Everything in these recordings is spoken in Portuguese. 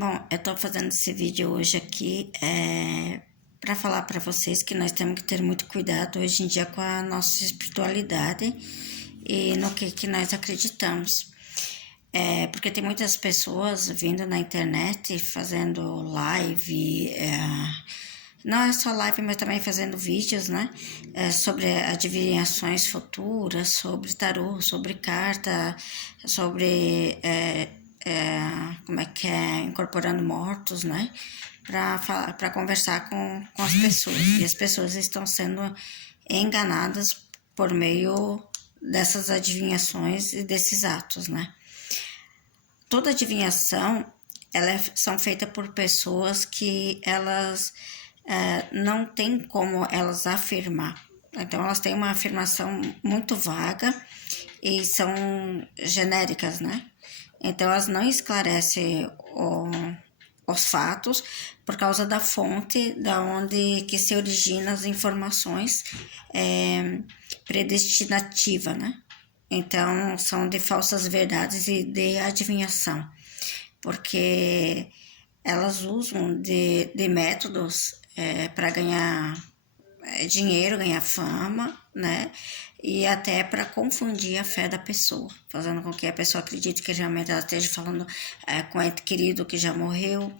Bom, eu tô fazendo esse vídeo hoje aqui para falar para vocês que nós temos que ter muito cuidado hoje em dia com a nossa espiritualidade e no que nós acreditamos. Porque tem muitas pessoas vindo na internet fazendo live, não é só live, mas também fazendo vídeos, né? Sobre adivinhações futuras, sobre tarô, sobre carta, sobre como é que é, incorporando mortos, né? Para conversar com as pessoas. E as pessoas estão sendo enganadas por meio dessas adivinhações e desses atos, né? Toda adivinhação, são feitas por pessoas que elas não tem como elas afirmar. Então, elas têm uma afirmação muito vaga e são genéricas, né? Então, elas não esclarecem os fatos por causa da fonte da onde que se originam as informações predestinativa, né? Então, são de falsas verdades e de adivinhação, porque elas usam de métodos para ganhar dinheiro, ganhar fama, né? E até para confundir a fé da pessoa, fazendo com que a pessoa acredite que realmente ela esteja falando com um ente querido que já morreu,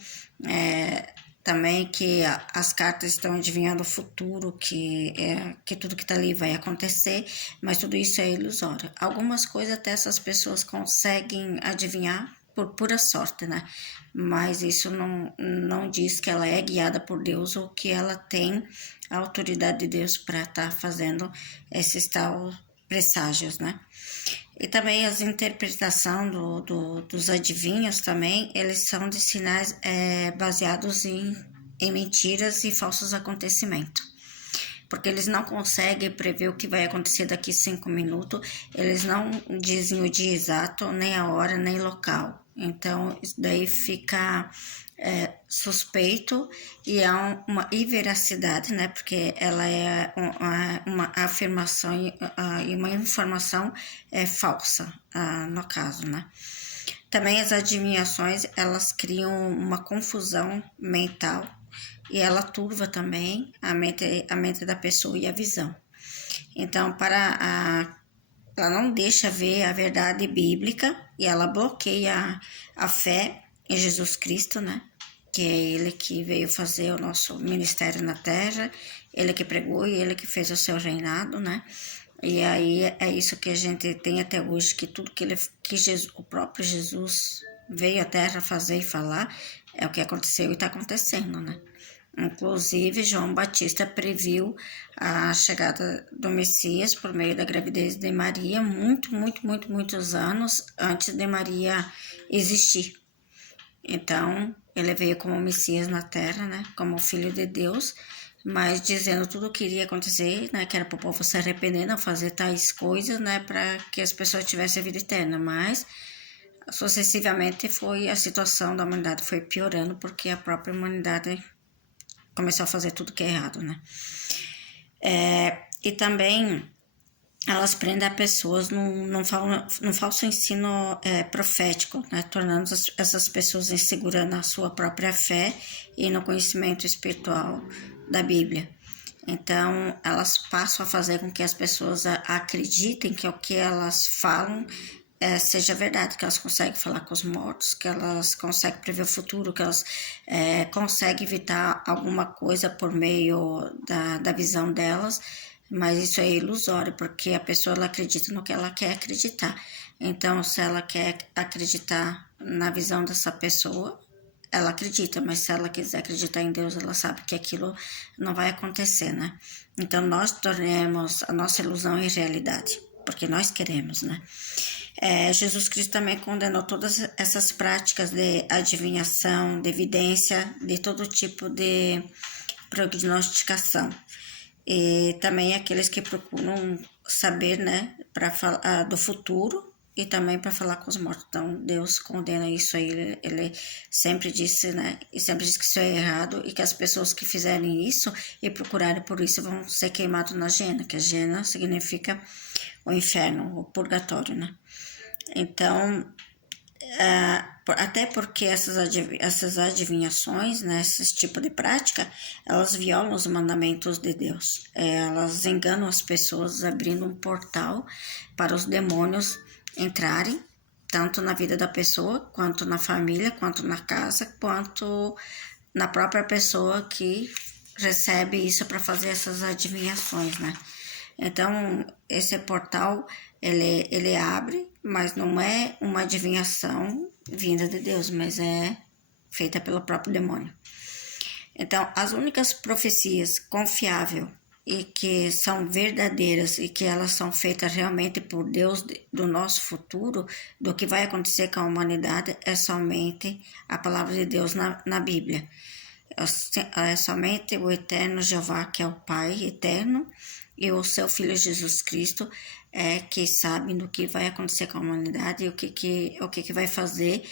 também que as cartas estão adivinhando o futuro, que tudo que está ali vai acontecer, mas tudo isso é ilusório. Algumas coisas até essas pessoas conseguem adivinhar por pura sorte, né? Mas isso não diz que ela é guiada por Deus ou que ela tem a autoridade de Deus para estar fazendo esses tal presságios, né? E também as interpretações dos adivinhos também, eles são de sinais baseados em mentiras e falsos acontecimentos. Porque eles não conseguem prever o que vai acontecer daqui 5 minutos, eles não dizem o dia exato, nem a hora, nem local. Então, isso daí fica suspeito e é uma inveracidade, né? Porque ela é uma afirmação e uma informação falsa, no caso, né? Também as adivinhações, elas criam uma confusão mental e ela turva também a mente da pessoa e a visão. Então, ela não deixa ver a verdade bíblica e ela bloqueia a fé em Jesus Cristo, né? Que é Ele que veio fazer o nosso ministério na terra, Ele que pregou e Ele que fez o seu reinado, né? E aí é isso que a gente tem até hoje, que tudo que o próprio Jesus veio à terra fazer e falar é o que aconteceu e está acontecendo, né? Inclusive, João Batista previu a chegada do Messias por meio da gravidez de Maria muitos anos antes de Maria existir. Então, ele veio como Messias na Terra, né, como Filho de Deus, mas dizendo tudo o que iria acontecer, né, que era para o povo se arrepender, não fazer tais coisas, né, para que as pessoas tivessem a vida eterna, mas sucessivamente a situação da humanidade foi piorando, porque a própria humanidade começou a fazer tudo que é errado, né? E também elas prendem as pessoas num falso ensino profético, né? Tornando essas pessoas inseguras na sua própria fé e no conhecimento espiritual da Bíblia. Então, elas passam a fazer com que as pessoas acreditem que o que elas falam seja verdade, que elas conseguem falar com os mortos, que elas conseguem prever o futuro, que elas conseguem evitar alguma coisa por meio da visão delas, mas isso é ilusório, porque a pessoa ela acredita no que ela quer acreditar. Então, se ela quer acreditar na visão dessa pessoa, ela acredita, mas se ela quiser acreditar em Deus, ela sabe que aquilo não vai acontecer, né? Então, nós tornamos a nossa ilusão em realidade, porque nós queremos, né? Jesus Cristo também condenou todas essas práticas de adivinhação, de evidência, de todo tipo de prognosticação. E também aqueles que procuram saber, né, para falar do futuro e também para falar com os mortos. Então, Deus condena isso aí. Ele sempre disse, né, e sempre disse que isso é errado e que as pessoas que fizerem isso e procurarem por isso vão ser queimados na Gena, que a Gena significa o inferno, o purgatório, né? Então, até porque essas adivinhações, né, esse tipo de prática, elas violam os mandamentos de Deus. Elas enganam as pessoas, abrindo um portal para os demônios entrarem, tanto na vida da pessoa, quanto na família, quanto na casa, quanto na própria pessoa que recebe isso para fazer essas adivinhações, né? Então, esse portal, ele abre, mas não é uma adivinhação vinda de Deus, mas é feita pelo próprio demônio. Então, as únicas profecias confiáveis e que são verdadeiras e que elas são feitas realmente por Deus do nosso futuro, do que vai acontecer com a humanidade, é somente a palavra de Deus na Bíblia. É somente o eterno Jeová, que é o Pai eterno, e o seu Filho Jesus Cristo, que sabem do que vai acontecer com a humanidade e o que vai fazer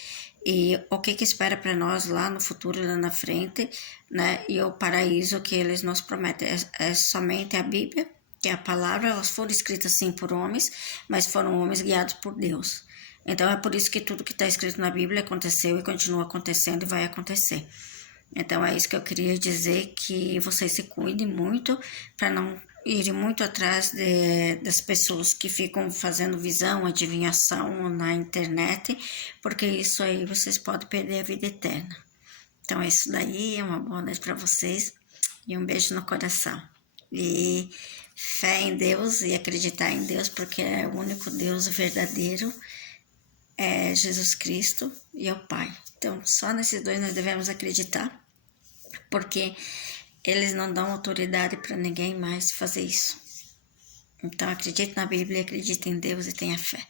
e o que espera para nós lá no futuro, lá na frente, né? E o paraíso que eles nos prometem. É somente a Bíblia, que é a palavra, elas foram escritas sim por homens, mas foram homens guiados por Deus. Então é por isso que tudo que está escrito na Bíblia aconteceu e continua acontecendo e vai acontecer. Então é isso que eu queria dizer, que vocês se cuidem muito para não irem muito atrás das pessoas que ficam fazendo visão, adivinhação na internet, porque isso aí vocês podem perder a vida eterna. Então é isso daí, é uma boa noite para vocês e um beijo no coração. E fé em Deus e acreditar em Deus, porque é o único Deus verdadeiro, é Jesus Cristo e é o Pai. Então só nesses dois nós devemos acreditar, porque eles não dão autoridade para ninguém mais fazer isso. Então acredite na Bíblia, acredite em Deus e tenha fé.